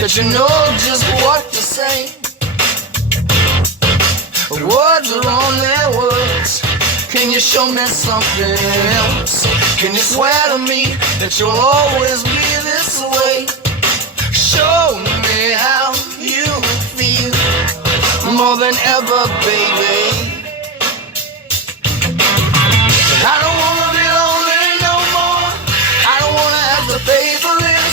that you know just what to say. Words are only words. Can you show me something else? Can you swear to me that you'll always be this way? Show me how you feel more than ever, baby. I don't wanna be lonely no more. I don't wanna have to pay for this.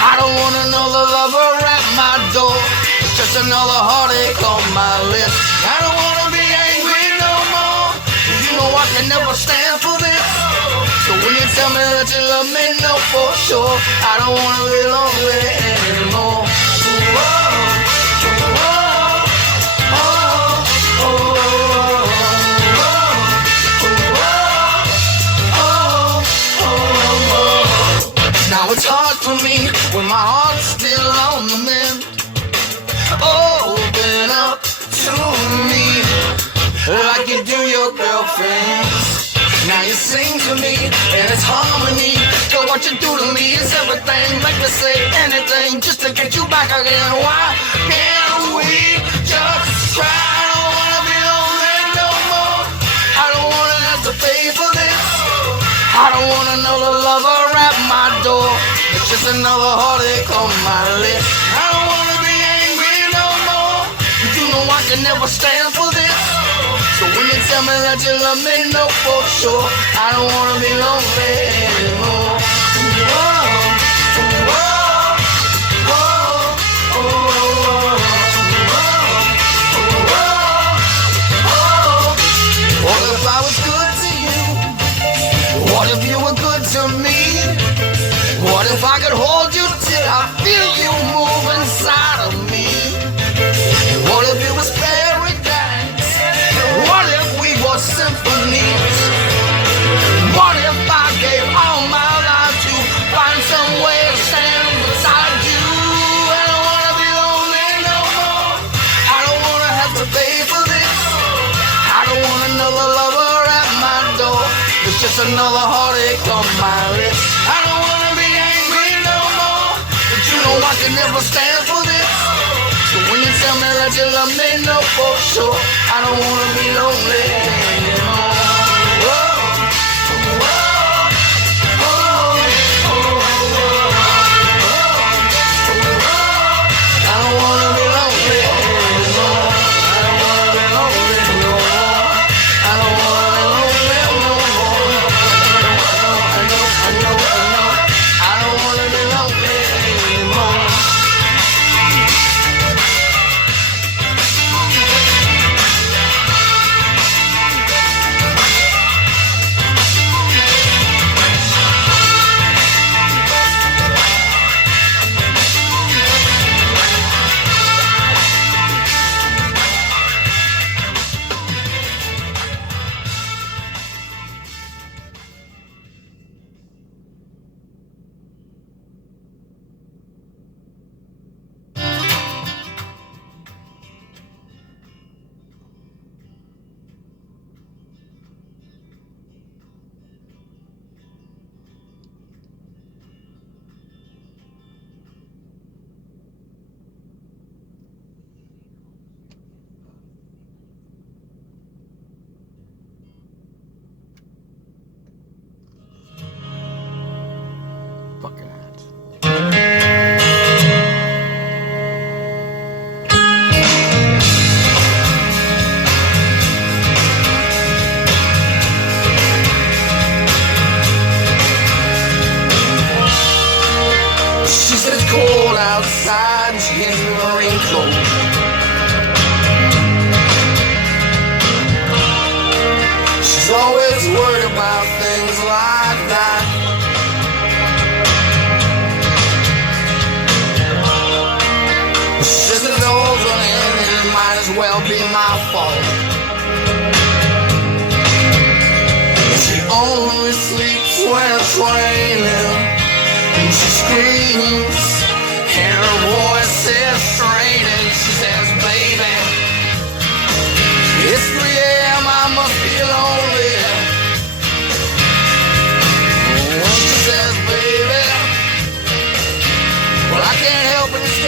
I don't want another lover at my door. It's just another heartache on my list. I don't wanna be angry no more. You know I can never stand for this. So when you tell me that you love me, know for sure I don't wanna be lonely anymore. Now it's hard for me when my heart's still on the mend. Open up to me like you do your girlfriends. Now you sing to me and it's harmony. So what you do to me is everything. Make me say anything just to get you back again. Why can't we just try? I don't wanna be lonely no more. I don't wanna have to pay for this. I don't want another lover at my door. It's just another heartache on my list. I don't wanna be angry no more. You know I can never stand for this. So when you tell me that you love me, know for sure I don't wanna be lonely anymore. What if I was good to you? What if you were good to me? What if I could hold you till I feel you move inside of me? What if it was paradise? What if we were symphonies? What if I gave all my life to find some way to stand beside you? I don't wanna be lonely no more. I don't wanna have to pay for this. I don't want another lover at my door. It's just another heartache on my list. I don't wanna be angry no more, but you know I can never stand for this. So when you tell me that you love me, know for sure I don't wanna be lonely anymore. I don't wanna be lonely anymore. I don't wanna be lonely no more. I don't wanna be lonely no more. I know. I don't wanna be lonely anymore. Fucking hats. She said it's cold outside and she hands me a raincoat. She's always worried about things like that. She says it's over and it might as well be my fault. She only sleeps when it's raining, and she screams and her voice is straining. She says, baby, it's 3 a.m. I must be lonely. She says, baby, well I can't help it.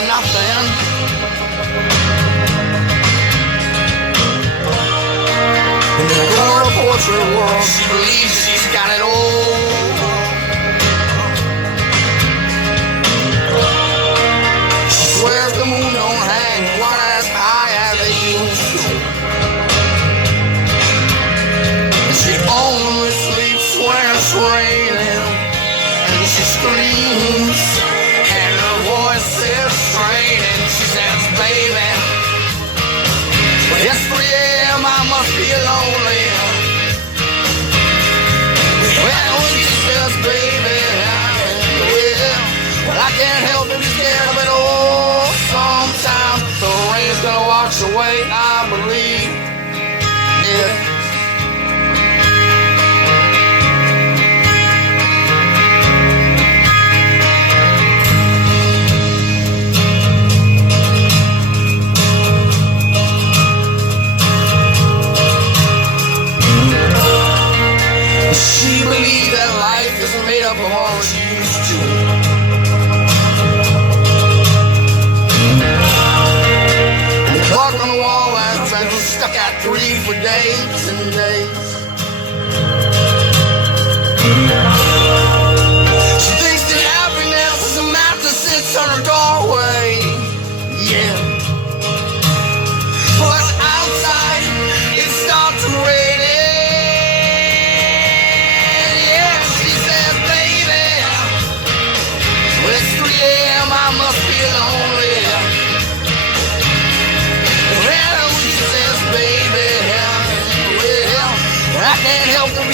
or nothing. In the girl portrait world, she believes she's got it all. She swears the moon don't hang quite as high as it used to. And she only sleeps when it's raining. And she screams, and her voice is straining. She says, baby, but it's 3 a.m., I must be lonely. Well, she says, baby, yeah, but I can't help but be scared of it all. Sometimes the rain's gonna wash away, I believe. Yeah. She believed that life isn't made up of all she used to. And the clock on the wall has been stuck at 3 for days and days. She thinks that happiness is a map that sits on her doorway. Yeah. But outside, it starts raining. I must be lonely. Well, she says, baby, well, I can't help but